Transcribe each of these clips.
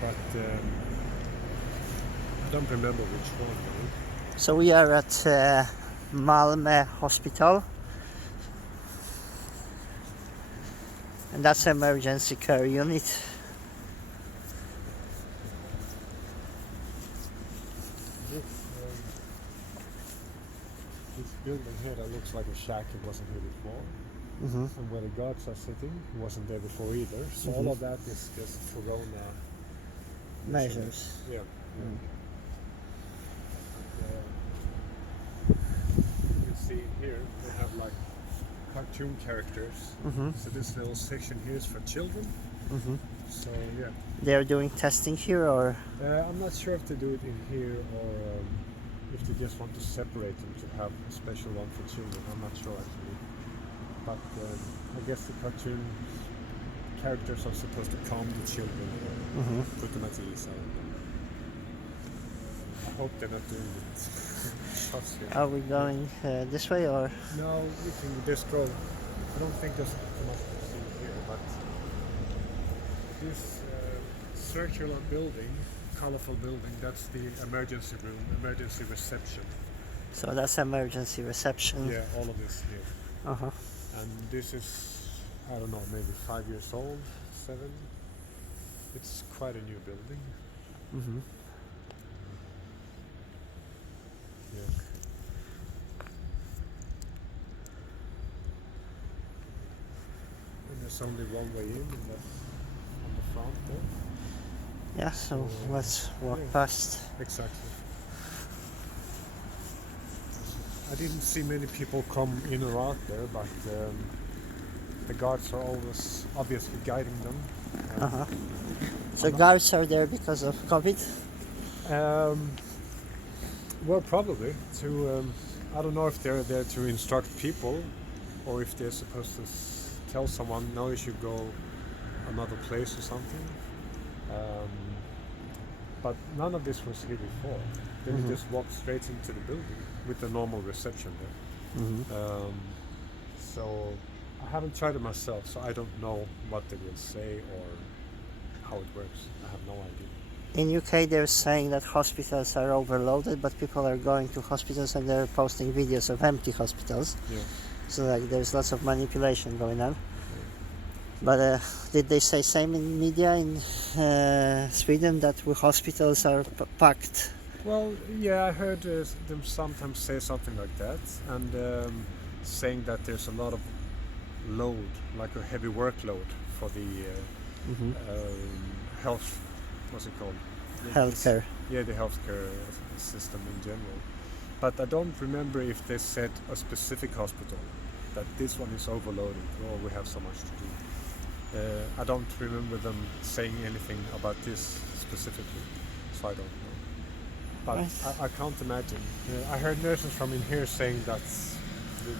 but I don't remember which one though. So we are at Malmo Hospital, and that's emergency care unit. This building here that looks like a shack, it wasn't here before. Mm-hmm. And where the guards are sitting, it wasn't there before either. So all of that is just Corona Measures. Yeah. Mm. You see here they have like cartoon characters. Mm-hmm. So this little section here is for children. Mm-hmm. So yeah, They're doing testing here, or I'm not sure if they do it in here or if they just want to separate them to have a special one for children. I'm not sure actually. But I guess the cartoon characters are supposed to calm the children or put them at ease. I don't know. I hope they're not doing it. Shots here. are we going this way, or? No, we can just go. I don't think there's much to see here, but this circular building, colorful building, that's the emergency room, emergency reception. So that's emergency reception. Yeah, all of this here. Uh-huh. And this is, I don't know, maybe 5 years old, 7. It's quite a new building. Mm-hmm. Yeah. And there's only one way in, and that's on the front there. Yeah, so let's walk Yeah. past. Exactly. I didn't see many people come in or out there, but the guards are always obviously guiding them. Uh-huh. So guards are there because of COVID? Well, probably to. I don't know if they're there to instruct people, or if they're supposed to tell someone, no, you should go another place or something. But none of this was here before. They would just walk straight into the building with the normal reception there. Mm-hmm. So I haven't tried it myself, so I don't know what they will say or how it works. I have no idea. In UK, they're saying that hospitals are overloaded, but people are going to hospitals and they're posting videos of empty hospitals. Yeah. So like, there's lots of manipulation going on. But did they say same in media in Sweden that hospitals are packed? Well, yeah, I heard them sometimes say something like that, and saying that there's a lot of load, like a heavy workload for the health, what's it called? Healthcare. Yeah, the healthcare system in general. But I don't remember if they said a specific hospital that this one is overloaded or we have so much to do. I don't remember them saying anything about this specifically, so I don't know. But Right. I can't imagine. I heard nurses from in here saying that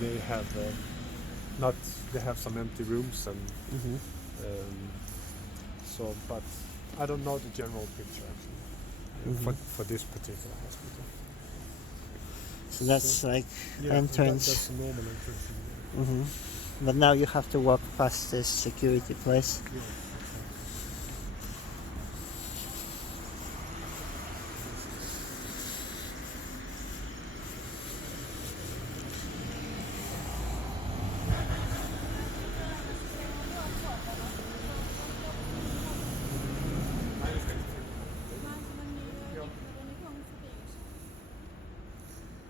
they have not they have some empty rooms and so. But I don't know the general picture actually for this particular hospital. So that's like entrance. That's a normal entrance. But now you have to walk past this security place. Yeah.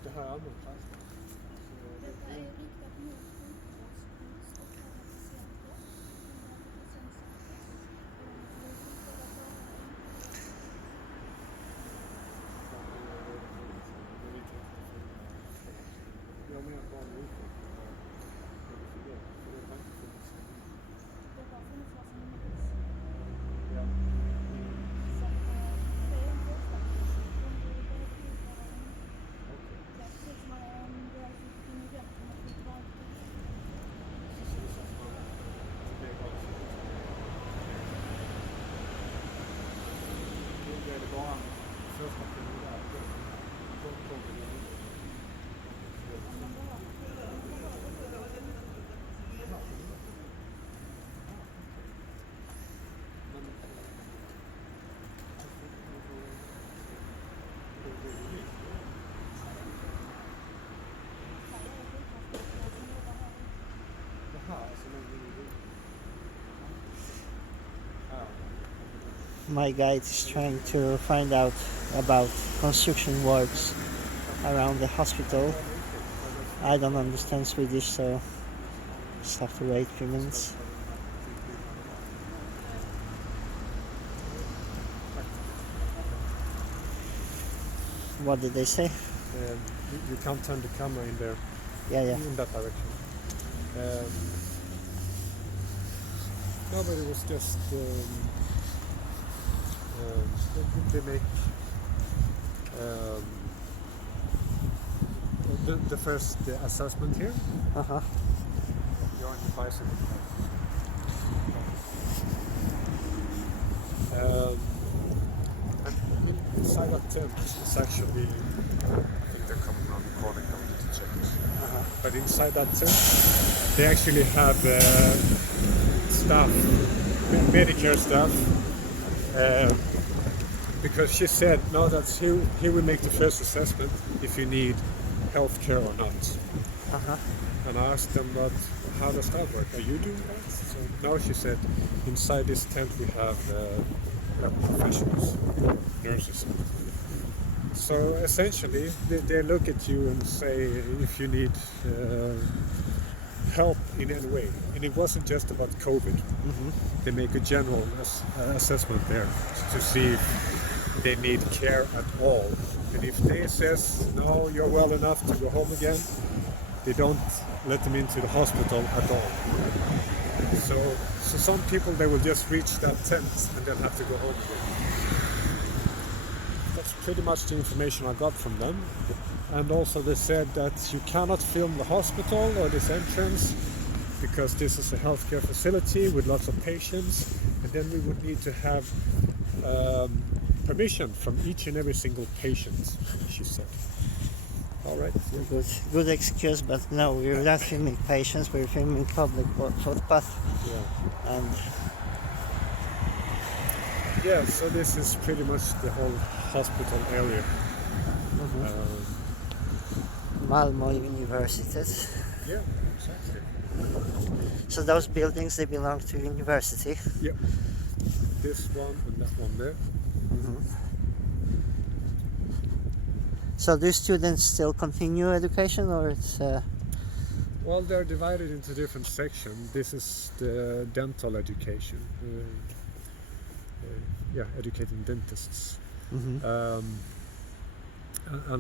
Det har jag aldrig testat. Detta är riktat mot sjukvårdskunskap och patienter. Jag menar bara en utveckling. För det har inte funnits. Detta har funnits här sedan i mars. Ja. Så att det är en första kurs. De behöver tillföra en. Det är precis som om du har fått in i rätten och fått valt det. Det är bara första perioden. my guide is trying to find out about construction works around the hospital. I don't understand Swedish, so just have to wait a few minutes. What did they say? You can't turn the camera in there, Yeah. in that direction. No, but it was just they make the first assessment here. Uh-huh. You're on your bicycle. And inside that tent is actually, I think they're coming around the corner. I need to check this. But inside that tent, they actually have staff, Medicare staff, because she said, no, that's here we make the first assessment if you need health care or not. Uh-huh. And I asked them, but how does that work? Are you doing that? So now she said, inside this tent we have professionals, nurses. So essentially, they look at you and say if you need help in any way. And it wasn't just about COVID. They make a general assessment there to see if they need care at all. And if they says, no, you're well enough to go home again, they don't let them into the hospital at all. So some people, they will just reach that tent and then have to go home again. That's pretty much the information I got from them. And also they said that you cannot film the hospital or this entrance because this is a healthcare facility with lots of patients, and then we would need to have permission from each and every single patient, she said. All right. Good excuse, but no, we're not filming patients, we're filming public footpath. Yeah. And yeah, so this is pretty much the whole hospital area. Malmo University. Yeah, exactly. So those buildings, they belong to university. Yeah. This one and that one there. So do students still continue education, or it's Well, they're divided into different sections. This is the dental education. Educating dentists. And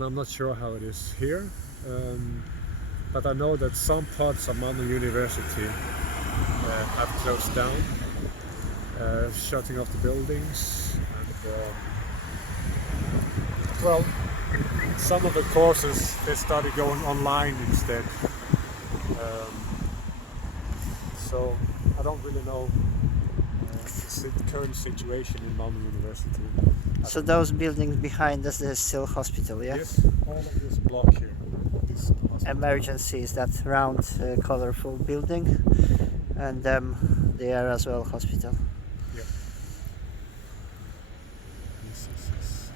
I'm not sure how it is here, but I know that some parts of Malmo University have closed down, shutting off the buildings. And, well, some of the courses, they started going online instead. So I don't really know the current situation in Malmo University. so those buildings behind us, there's still hospital, yeah? Yes, all of this block here. This Emergency is that round, colorful building, and they are as well hospital. Yeah. Yes.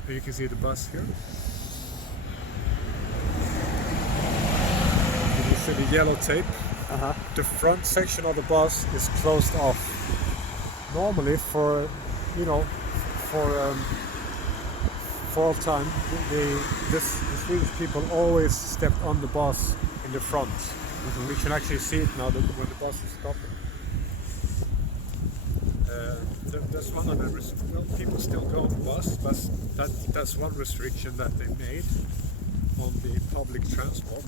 And you can see the bus here. You can see the yellow tape. The front section of the bus is closed off. Normally for all time, the Swedish people always stepped on the bus in the front. We can actually see it now when the bus is stopping. That's one of the people still go on the bus, but that's one restriction that they made on the public transport.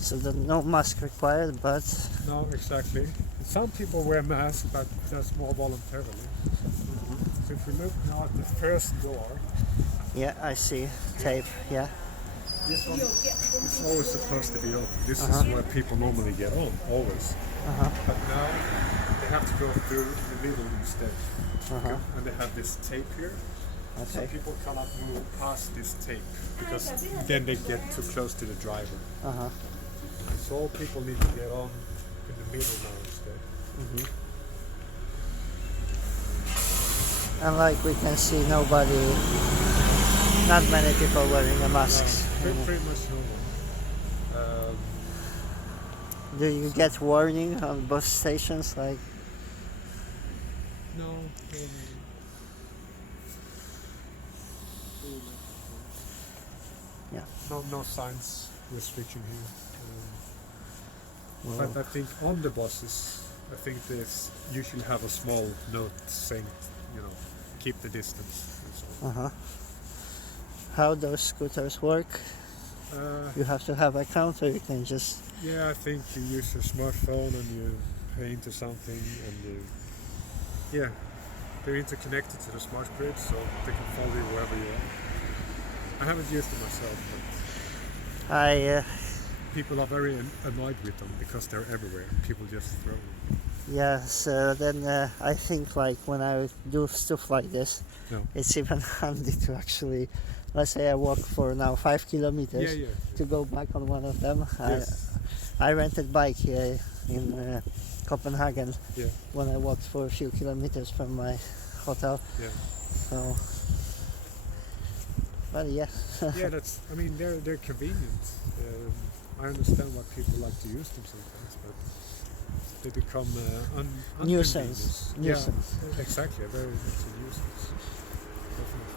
So no mask required, but No, exactly. Some people wear masks, but that's more voluntarily. So if we look now at the first door, yeah, I see tape. Yeah. this one is always supposed to be open. This is where people normally get on, always. But now they have to go through the middle instead. And they have this tape here. So Okay. people cannot move past this tape because then they get too close to the driver. So all people need to get on in the middle now instead. And like we can see, not many people wearing a mask. Pretty much no one. Do you get warning on bus stations, like? No. Yeah. No signs restriction here. Well, But I think on the buses, I think they usually have a small note saying, keep the distance and so on. uh-huh. How those scooters work? You have to have an account, or you can just. Yeah, I think you use your smartphone and you pay into something, and they're interconnected to the smart grid, so they can follow you wherever you are. I haven't used it myself, but I people are very annoyed with them because they're everywhere. People just throw them. Yeah, so then I think like when I do stuff like this, No. it's even handy to actually, let's say I walk for now 5 kilometers to go back on one of them. Yes. I rented bike here in Copenhagen Yeah. when I walked for a few kilometers from my hotel. Yeah. So, but yeah. Yeah, they're convenient. I understand why people like to use them sometimes, but they become Nuisance. Nuisance. Yeah, exactly. Very much a nuisance. Definitely.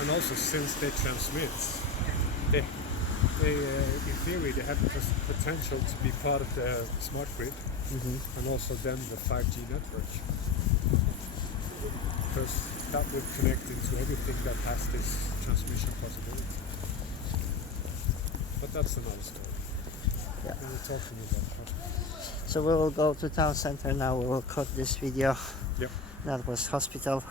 And also, since they transmit, they in theory they have the potential to be part of the smart grid, and also then the 5G network, because that would connect into everything that has this transmission possibility. But that's another story. Yeah. We were talking about hospital. So we will go to town center now. We will cut this video. Yep. That was hospital.